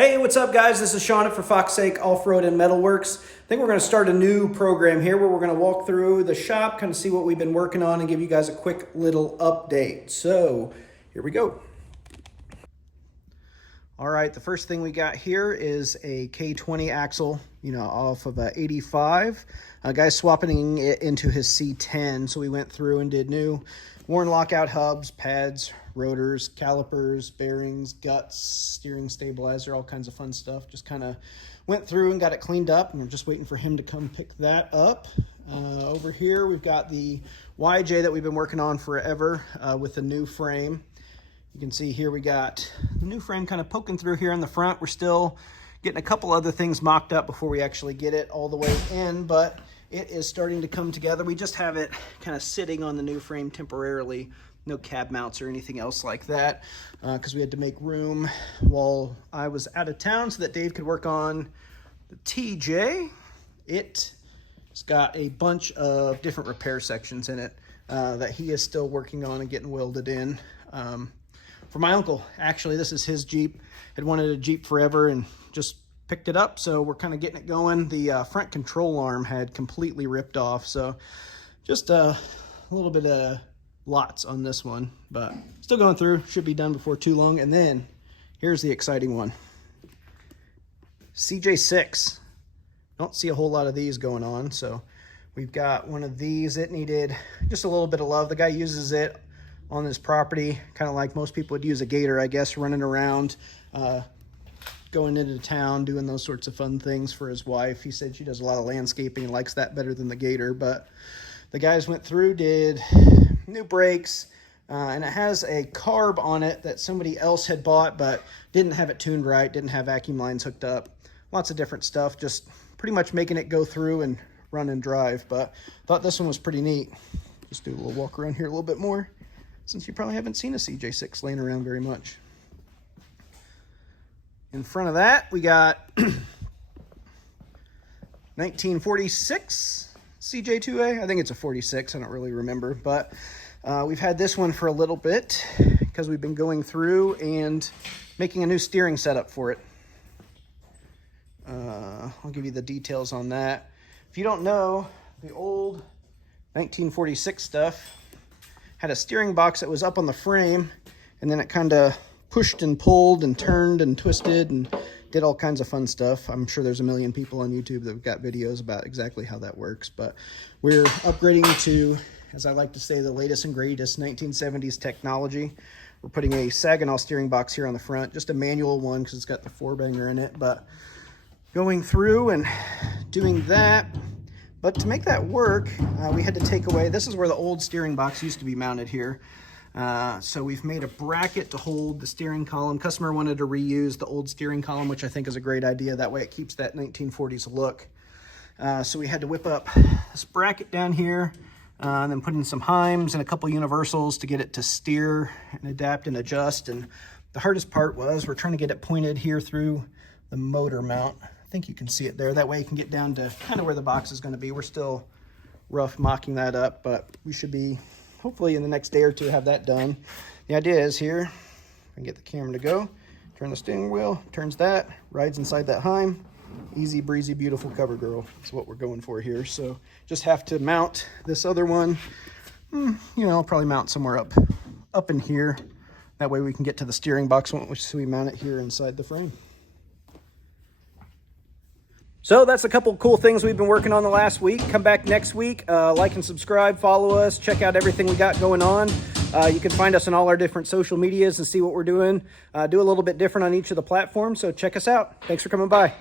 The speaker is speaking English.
Hey, what's up guys? This is Sean for Fox Sake Off-Road and Metalworks. I think we're going to start a new program here where we're going to walk through the shop, kind of see what we've been working on and give you guys a quick little update. So here we go. All right, the first thing we got here is a K20 axle, off of a 85. Guy's swapping it into his C10. So we went through and did new worn lockout hubs, pads, rotors, calipers, bearings, guts, steering stabilizer, all kinds of fun stuff. Just kind of went through and got it cleaned up, and we're just waiting for him to come pick that up. Over here, we've got the YJ that we've been working on forever with the new frame. You can see here we got the new frame kind of poking through here in the front. We're still getting a couple other things mocked up before we actually get it all the way in, but it is starting to come together. We just have it kind of sitting on the new frame temporarily. No cab mounts or anything else like that, because we had to make room while I was out of town so that Dave could work on the TJ. It's got a bunch of different repair sections in it that he is still working on and getting welded in. For my uncle, actually, this is his Jeep. Had wanted a Jeep forever and just picked it up, so we're kind of getting it going. The front control arm had completely ripped off, so just a little bit of lots on this one, but still going through. Should be done before too long. And then here's the exciting one. CJ6. Don't see a whole lot of these going on, so we've got one of these. It needed just a little bit of love. The guy uses it on his property, kind of like most people would use a gator, I guess, running around, going into town, doing those sorts of fun things for his wife. He said she does a lot of landscaping and likes that better than the gator, but the guys went through, did new brakes, and it has a carb on it that somebody else had bought but didn't have it tuned right, didn't have vacuum lines hooked up. Lots of different stuff, just pretty much making it go through and run and drive. But thought this one was pretty neat. Just do a little walk around here a little bit more, since you probably haven't seen a CJ6 laying around very much. In front of that, we got 1946 CJ2A. I think it's a 46. I don't really remember, but we've had this one for a little bit because we've been going through and making a new steering setup for it. I'll give you the details on that. If you don't know, the old 1946 stuff had a steering box that was up on the frame, and then it kind of pushed and pulled and turned and twisted and did all kinds of fun stuff. I'm sure there's a million people on YouTube that have got videos about exactly how that works, but we're upgrading to, as I like to say, the latest and greatest 1970s technology. We're putting a Saginaw steering box here on the front, just a manual one because it's got the 4-banger in it, but going through and doing that. But to make that work, we had to take away, this is where the old steering box used to be mounted here. So we've made a bracket to hold the steering column. Customer wanted to reuse the old steering column, which I think is a great idea. That way it keeps that 1940s look. So we had to whip up this bracket down here, and then put in some Heims and a couple universals to get it to steer and adapt and adjust. And the hardest part was we're trying to get it pointed here through the motor mount. I think you can see it there. That way you can get down to kind of where the box is going to be. We're still rough mocking that up, but we should be hopefully in the next day or two have that done. The idea is here, I can get the camera to go, turn the steering wheel, turns that, rides inside that Heim. Easy breezy, beautiful cover girl. That's what we're going for here. So just have to mount this other one. I'll probably mount somewhere up in here. That way we can get to the steering box once we mount it here inside the frame. So that's a couple cool things we've been working on the last week. Come back next week, like and subscribe, follow us, check out everything we got going on. You can find us on all our different social medias and see what we're doing. Do a little bit different on each of the platforms, so check us out. Thanks for coming by.